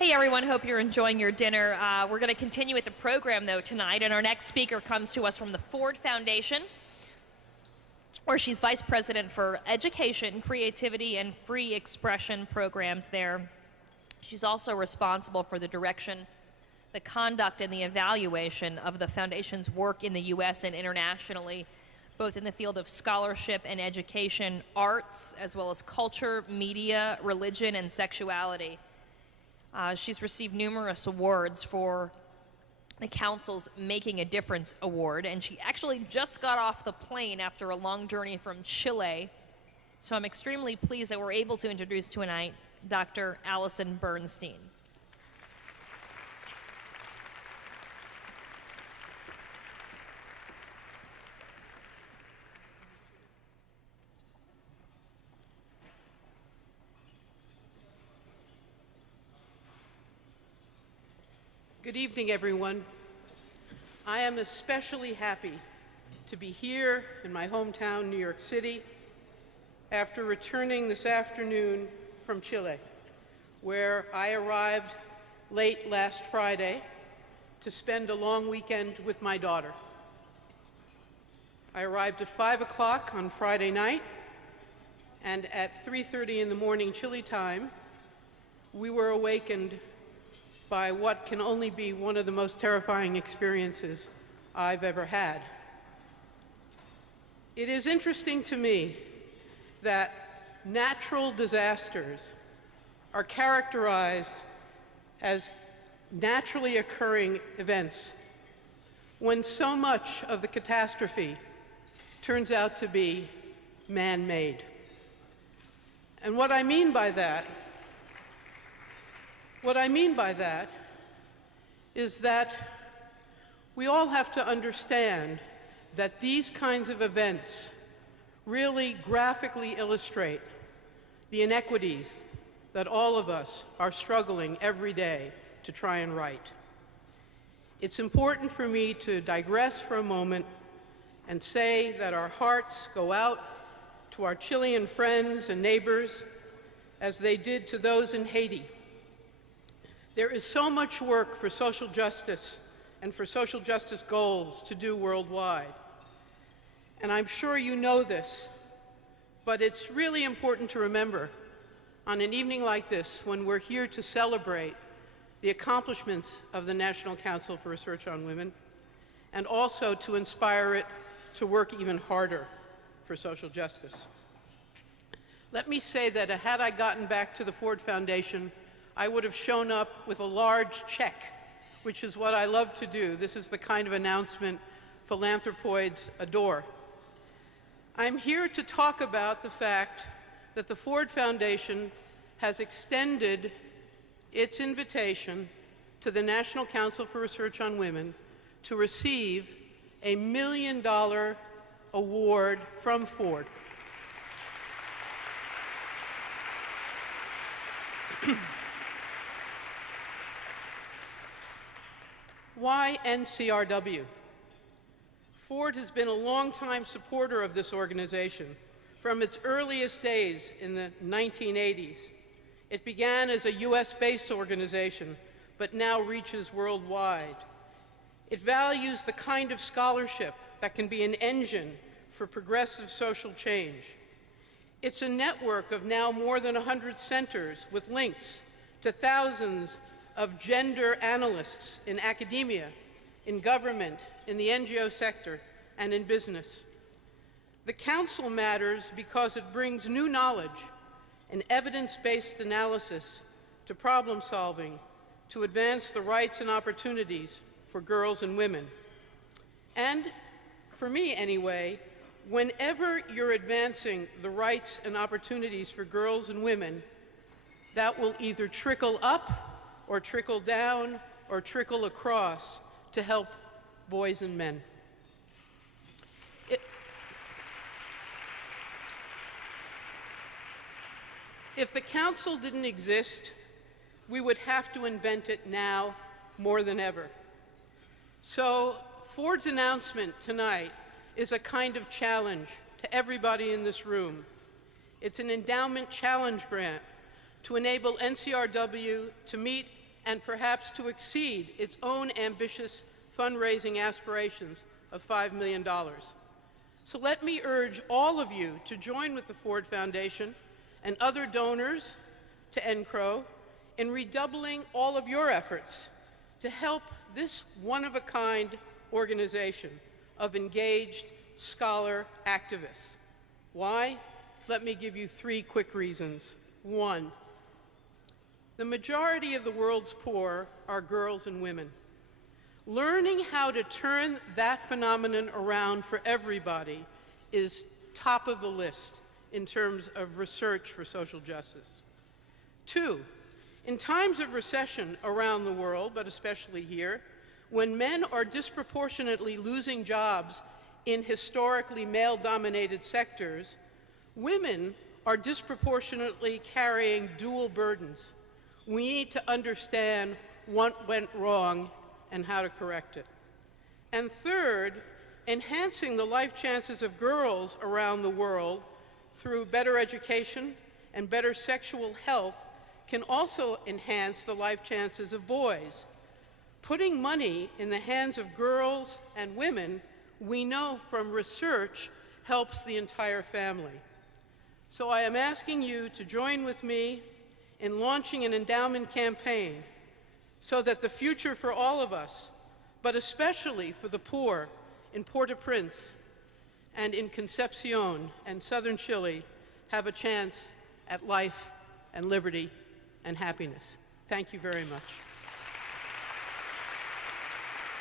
Hey everyone, hope you're enjoying your dinner. We're going to continue with the program though tonight, and our next speaker comes to us from the Ford Foundation, where she's Vice President for Education, Creativity, and Free Expression programs there. She's also responsible for the direction, the conduct, and the evaluation of the Foundation's work in the U.S. and internationally, both in the field of scholarship and education, arts, as well as culture, media, religion, and sexuality. She's received numerous awards for the Council's Making a Difference Award, and she actually just got off the plane after a long journey from Chile. So I'm extremely pleased that we're able to introduce tonight Dr. Alison Bernstein. Good evening, everyone. I am especially happy to be here in my hometown, New York City, after returning this afternoon from Chile, where I arrived late last Friday to spend a long weekend with my daughter. I arrived at 5 o'clock on Friday night, and at 3:30 in the morning Chile time, we were awakened by what can only be one of the most terrifying experiences I've ever had. It is interesting to me that natural disasters are characterized as naturally occurring events when so much of the catastrophe turns out to be man-made. And what I mean by that is that we all have to understand that these kinds of events really graphically illustrate the inequities that all of us are struggling every day to try and right. It's important for me to digress for a moment and say that our hearts go out to our Chilean friends and neighbors as they did to those in Haiti. There is so much work for social justice and for social justice goals to do worldwide. And I'm sure you know this, but it's really important to remember on an evening like this, when we're here to celebrate the accomplishments of the National Council for Research on Women, and also to inspire it to work even harder for social justice. Let me say that had I gotten back to the Ford Foundation, I would have shown up with a large check, which is what I love to do. This is the kind of announcement philanthropoids adore. I'm here to talk about the fact that the Ford Foundation has extended its invitation to the National Council for Research on Women to receive a $1 million award from Ford. Why NCRW? Ford has been a longtime supporter of this organization from its earliest days in the 1980s. It began as a US-based organization, but now reaches worldwide. It values the kind of scholarship that can be an engine for progressive social change. It's a network of now more than 100 centers with links to thousands of gender analysts in academia, in government, in the NGO sector, and in business. The Council matters because it brings new knowledge and evidence-based analysis to problem solving to advance the rights and opportunities for girls and women. And for me anyway, whenever you're advancing the rights and opportunities for girls and women, that will either trickle up or trickle down, or trickle across to help boys and men. If the Council didn't exist, we would have to invent it now more than ever. So Ford's announcement tonight is a kind of challenge to everybody in this room. It's an endowment challenge grant to enable NCRW to meet and perhaps to exceed its own ambitious fundraising aspirations of $5 million. So let me urge all of you to join with the Ford Foundation and other donors to NCRW in redoubling all of your efforts to help this one-of-a-kind organization of engaged scholar activists. Why? Let me give you 3 quick reasons. 1, the majority of the world's poor are girls and women. Learning how to turn that phenomenon around for everybody is top of the list in terms of research for social justice. 2, in times of recession around the world, but especially here, when men are disproportionately losing jobs in historically male-dominated sectors, women are disproportionately carrying dual burdens. We need to understand what went wrong and how to correct it. And third, enhancing the life chances of girls around the world through better education and better sexual health can also enhance the life chances of boys. Putting money in the hands of girls and women, we know from research, helps the entire family. So I am asking you to join with me in launching an endowment campaign so that the future for all of us, but especially for the poor in Port-au-Prince and in Concepcion and southern Chile, have a chance at life and liberty and happiness. Thank you very much.